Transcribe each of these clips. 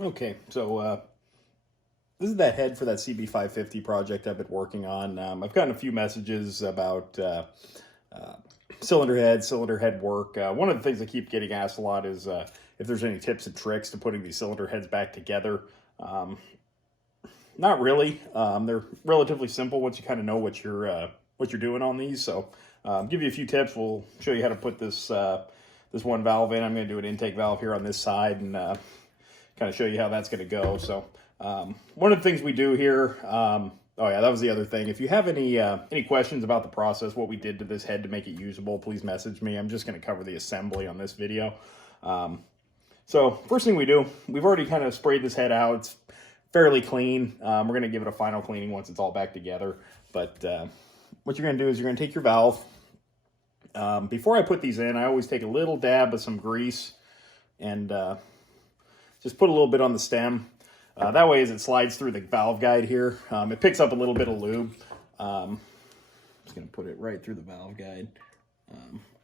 Okay, so this is that head for that CB550 project I've been working on. I've gotten a few messages about uh, cylinder head work. One of the things I keep getting asked a lot is if there's any tips and tricks to putting these cylinder heads back together. Um, Not really. They're relatively simple once you kind of know what you're doing on these. So, give you a few tips. We'll show you how to put this one valve in. I'm going to do an intake valve here on this side and kind of show you how that's going to go. So, one of the things we do here. Oh yeah, that was the other thing. If you have any questions about the process, what we did to this head to make it usable, please message me. I'm just going to cover the assembly on this video. So first thing we do, we've already kind of sprayed this head out. It's fairly clean. We're going to give it a final cleaning once it's all back together. But what you're going to do is you're going to take your valve. Before I put these in, I always take a little dab of some grease and just put a little bit on the stem. That way as it slides through the valve guide here, it picks up a little bit of lube. Just going to put it right through the valve guide.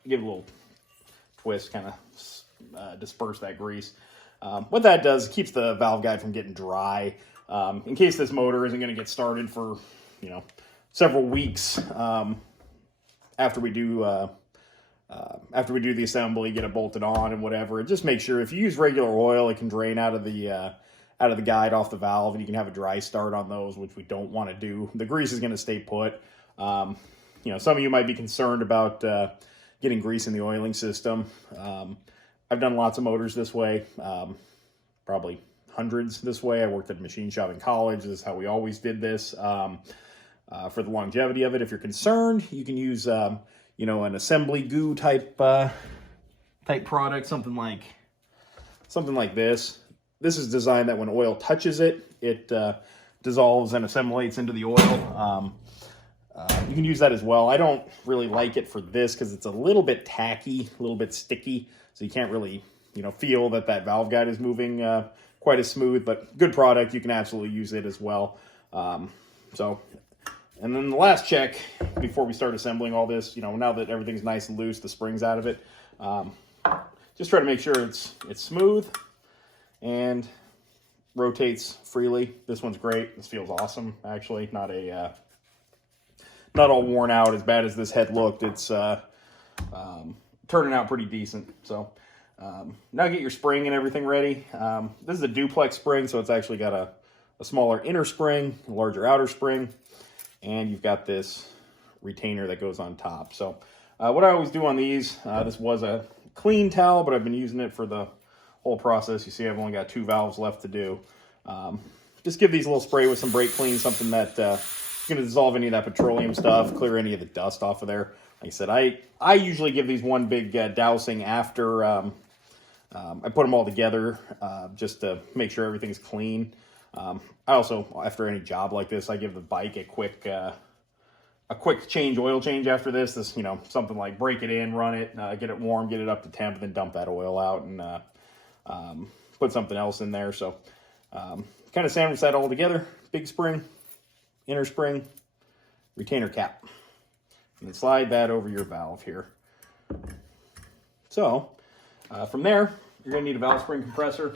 Give it a little twist, kind of disperse that grease. What that does, it keeps the valve guide from getting dry. In case this motor isn't going to get started for, several weeks after we do the assembly, get it bolted on and whatever. Just make sure if you use regular oil, it can drain out of the guide off the valve, and you can have a dry start on those, which we don't want to do. The grease is going to stay put. Some of you might be concerned about getting grease in the oiling system. I've done lots of motors this way, probably hundreds this way. I worked at a machine shop in college. This is how we always did this. For the longevity of it, if you're concerned, you can use, an assembly goo type product, something like this. This is designed that when oil touches it, it dissolves and assimilates into the oil. You can use that as well. I don't really like it for this because it's a little bit tacky, a little bit sticky, so you can't really, feel that valve guide is moving quite as smooth. But good product, you can absolutely use it as well. And then the last check before we start assembling all this, now that everything's nice and loose, the spring's out of it, just try to make sure it's smooth and rotates freely. This one's great. This feels awesome, actually. Not all worn out as bad as this head looked. It's turning out pretty decent. So now get your spring and everything ready. This is a duplex spring, so it's actually got a smaller inner spring, a larger outer spring, and you've got this retainer that goes on top. So what I always do on these, this was a clean towel, but I've been using it for the whole process. You see I've only got 2 valves left to do. Just give these a little spray with some brake clean, something that is going to dissolve any of that petroleum stuff, clear any of the dust off of there. Like I said, I usually give these one big dousing after I put them all together, just to make sure everything's clean. I also, after any job like this, I give the bike a quick oil change after this. Something like break it in, run it, get it warm, get it up to temp, and then dump that oil out and put something else in there. So kind of sandwich that all together. Big spring, inner spring, retainer cap, and then slide that over your valve here. So from there, you're going to need a valve spring compressor.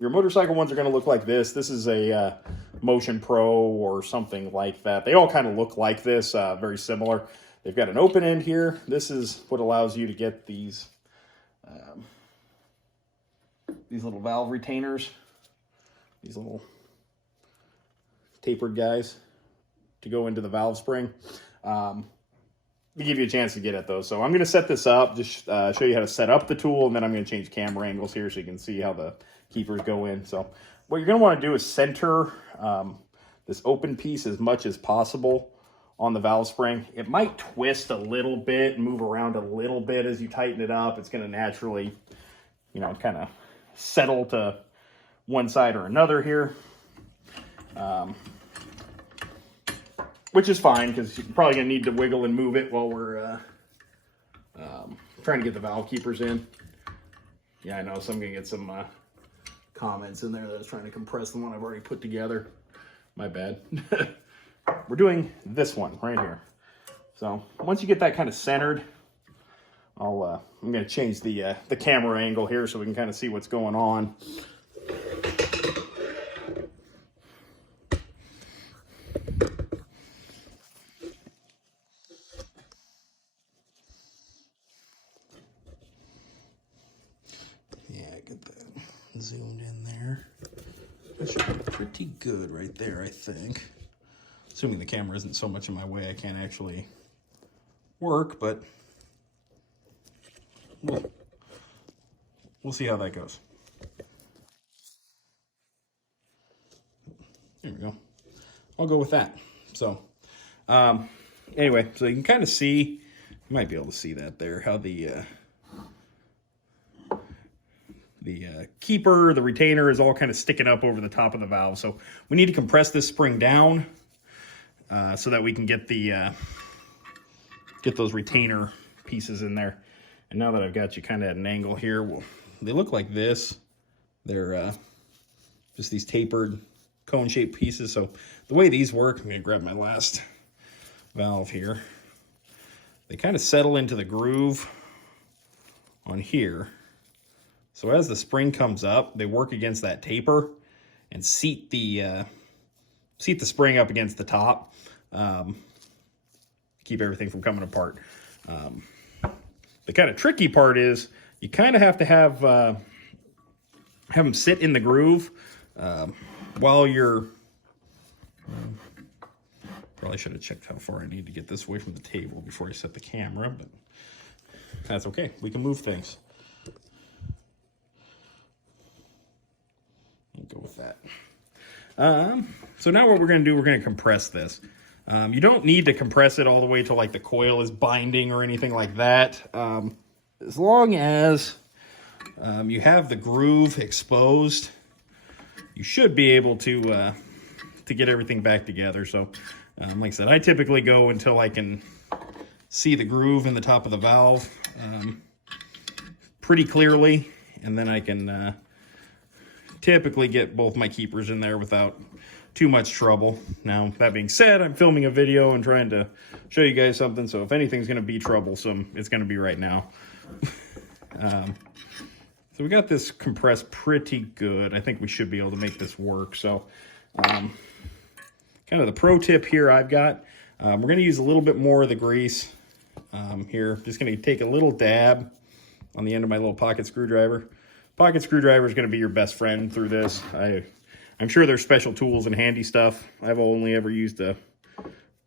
Your motorcycle ones are going to look like this. This is a Motion Pro or something like that. They all kind of look like this, very similar. They've got an open end here. This is what allows you to get these little valve retainers, these little tapered guys to go into the valve spring. To give you a chance to get at those. So I'm going to set this up, just show you how to set up the tool, and then I'm going to change camera angles here so you can see how the keepers go in. So what you're going to want to do is center this open piece as much as possible on the valve spring. It might twist a little bit, move around a little bit as you tighten it up. It's going to naturally, kind of settle to one side or another here. Which is fine, because you're probably going to need to wiggle and move it while we're trying to get the valve keepers in. Yeah, I know, so I'm going to get some comments in there that I was trying to compress the one I've already put together. My bad. We're doing this one right here. So once you get that kind of centered I'm going to change the camera angle here so we can kind of see what's going on. Yeah, get that zoomed in there. That should be pretty good right there, I think. Assuming the camera isn't so much in my way I can't actually work, but we'll see how that goes. There we go. I'll go with that. So, anyway, so you can kind of see, you might be able to see that there, how the keeper, the retainer is all kind of sticking up over the top of the valve. So we need to compress this spring down so that we can get those retainer pieces in there. And now that I've got you kind of at an angle here, well, they look like this. They're just these tapered cone-shaped pieces. So the way these work, I'm going to grab my last valve here. They kind of settle into the groove on here. So as the spring comes up, they work against that taper and seat the spring up against the top. Keep everything from coming apart. The kind of tricky part is you kind of have to have them sit in the groove while you're. Probably should have checked how far I need to get this away from the table before I set the camera, but that's okay. We can move things. Go with that. So now what we're going to do, we're going to compress this. You don't need to compress it all the way till like the coil is binding or anything like that. As long as you have the groove exposed, you should be able to get everything back together. So like I said, I typically go until I can see the groove in the top of the valve pretty clearly, and then I can typically get both my keepers in there without too much trouble. Now, that being said, I'm filming a video and trying to show you guys something, so if anything's going to be troublesome, it's going to be right now. So we got this compressed pretty good. I think we should be able to make this work. So kind of the pro tip here I've got, we're going to use a little bit more of the grease here. Just going to take a little dab on the end of my little pocket screwdriver. Pocket screwdriver is going to be your best friend through this. I'm sure there's special tools and handy stuff. I've only ever used a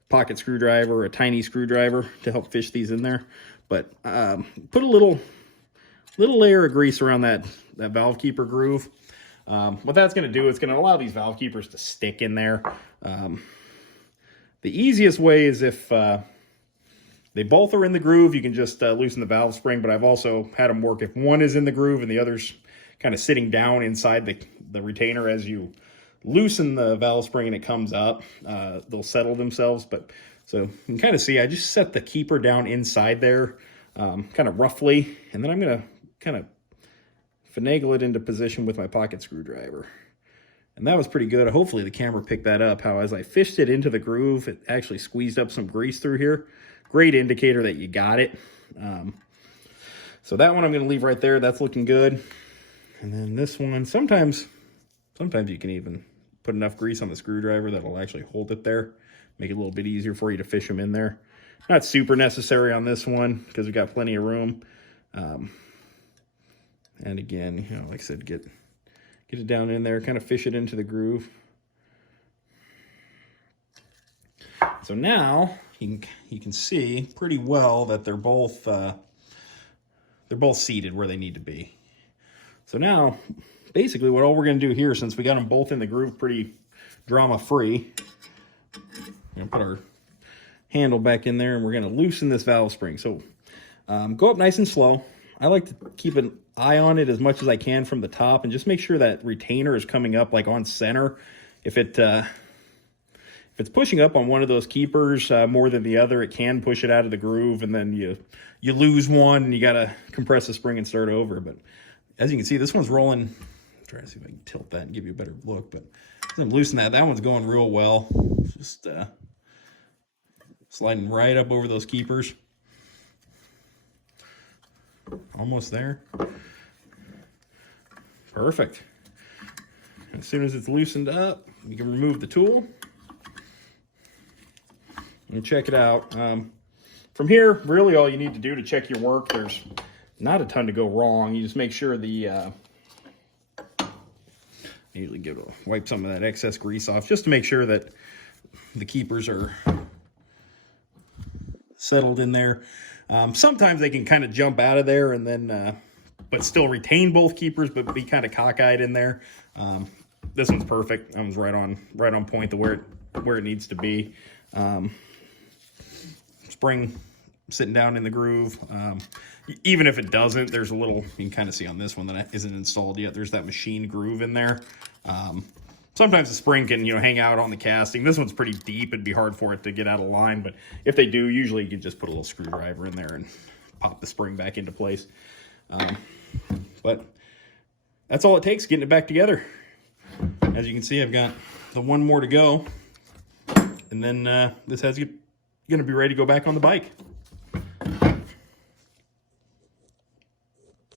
pocket screwdriver or a tiny screwdriver to help fish these in there. But put a little layer of grease around that valve keeper groove. What that's going to do is going to allow these valve keepers to stick in there. The easiest way is if they both are in the groove, you can just loosen the valve spring, but I've also had them work if one is in the groove and the other's kind of sitting down inside the retainer. As you loosen the valve spring and it comes up, they'll settle themselves. But so you can kind of see, I just set the keeper down inside there kind of roughly, and then I'm going to kind of finagle it into position with my pocket screwdriver. And that was pretty good. Hopefully the camera picked that up, how as I fished it into the groove, it actually squeezed up some grease through here. Great indicator that you got it. So that one I'm going to leave right there. That's looking good. And then this one, sometimes you can even put enough grease on the screwdriver that'll actually hold it there. Make it a little bit easier for you to fish them in there. Not super necessary on this one because we've got plenty of room. And again, you know, like I said, get it down in there, kind of fish it into the groove. So now you can see pretty well that they're both seated where they need to be. So now, basically, what all we're going to do here, since we got them both in the groove pretty drama-free, we're going to put our handle back in there, and we're going to loosen this valve spring. So go up nice and slow. I like to keep an eye on it as much as I can from the top, and just make sure that retainer is coming up like on center. If it's pushing up on one of those keepers more than the other, it can push it out of the groove, and then you lose one, and you got to compress the spring and start over. But as you can see, this one's rolling. I'm trying to see if I can tilt that and give you a better look. But as I'm loosening that one's going real well. Just sliding right up over those keepers. Almost there. Perfect. As soon as it's loosened up, you can remove the tool and check it out. From here, really all you need to do to check your work, there's not a ton to go wrong. You just make sure the usually wipe some of that excess grease off just to make sure that the keepers are settled in there. Sometimes they can kind of jump out of there and then but still retain both keepers, but be kind of cockeyed in there. This one's perfect. That one's right on point to where it needs to be. Spring sitting down in the groove. Even if it doesn't, there's a little, you can kind of see on this one that isn't installed yet, there's that machine groove in there. Sometimes the spring can, hang out on the casting. This one's pretty deep. It'd be hard for it to get out of line, but if they do, usually you can just put a little screwdriver in there and pop the spring back into place. But that's all it takes, getting it back together. As you can see, I've got the one more to go, and then this has going to be ready to go back on the bike.